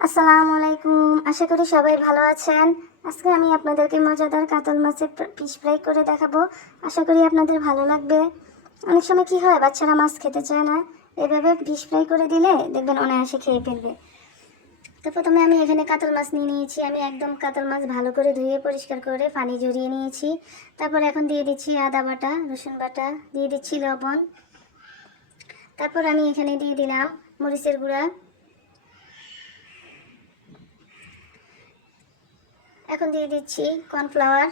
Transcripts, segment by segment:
আসসালামু আলাইকুম। আশা করি সবাই ভালো আছেন। আজকে আমি আপনাদেরকে মজাদার কাতল মাছের পিস ফ্রাই করে দেখাবো। আশা করি আপনাদের ভালো লাগবে। অনেক সময় কি হয়, বাচ্চারা মাছ খেতে চায় না। এভাবে ফিশ ফ্রাই করে দিলে দেখবেন অনায়াসে খেয়ে ফেলবে। তো প্রথমে আমি এখানে কাতল মাছ নিয়ে নিয়েছি। আমি একদম কাতল মাছ ভালো করে ধুয়ে, পরিষ্কার করে পানি জড়িয়ে নিয়েছি। তারপর এখন দিয়ে দিচ্ছি আদা বাটা, রসুন বাটা, দিয়ে দিচ্ছি লবণ। তারপর আমি এখানে দিয়ে দিলাম মরিচের গুঁড়া। এখন দিয়ে দিচ্ছি কর্নফ্লাওয়ার।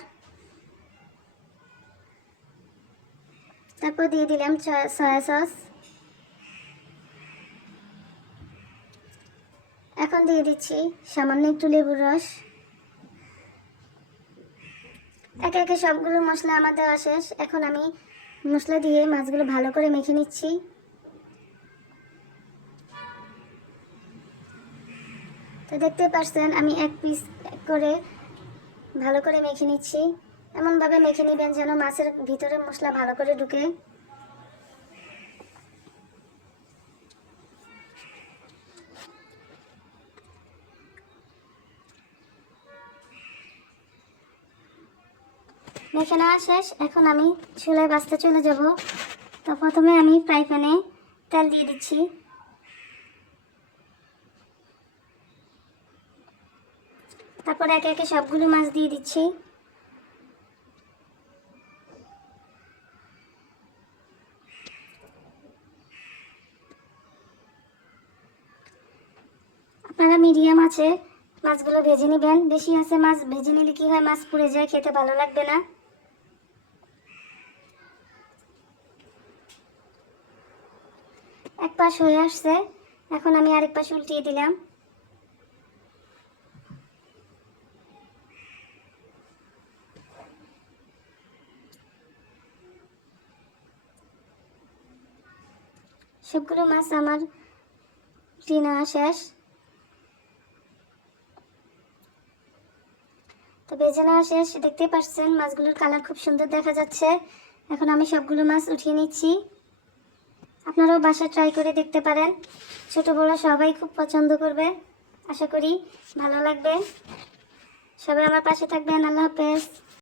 তারপর দিয়ে দিলাম সয়া সস। এখন দিয়ে দিচ্ছি সামান্য একটু লেবুর রস। একে একে সবগুলো মশলা আমার দেওয়া শেষ। এখন আমি মশলা দিয়ে মাছগুলো ভালো করে মেখে নিচ্ছি। তো দেখতে পাচ্ছেন আমি এক পিস করে ভালো করে মেখে নিচ্ছি। এমনভাবে মেখে নেবেন যেন মাছের ভিতরে মশলা ভালো করে ঢুকে। মেখে নেওয়া শেষ। এখন আমি চুলায় বাঁচতে চলে যাব। তো প্রথমে আমি ফ্রাই প্যানে তেল দিয়ে দিচ্ছি। তারপর একে একে সবগুলো মাছ দিয়ে দিচ্ছি। আপনারা মিডিয়াম আছে, মাছগুলো ভেজে নেবেন। বেশি আছে মাছ, ভেজে নিলে কি হয়, মাছ পুড়ে যায়, খেতে ভালো লাগবে না। এক পাশ হয়ে আসছে। এখন আমি আরেক পাশ উল্টিয়ে দিলাম। সবগুলো মাছ আমার টিনা শেষ। তো ভেজে নেওয়া শেষ, দেখতেই পাচ্ছেন, মাছগুলোর কালার খুব সুন্দর দেখা যাচ্ছে। এখন আমি সবগুলো মাছ উঠিয়ে নিচ্ছি। আপনারাও বাসা ট্রাই করে দেখতে পারেন। ছোট বড় সবাই খুব পছন্দ করবে, আশা করি ভালো লাগবে। সবাই আমার পাশে থাকবেন, আল্লাহ হাফেজ।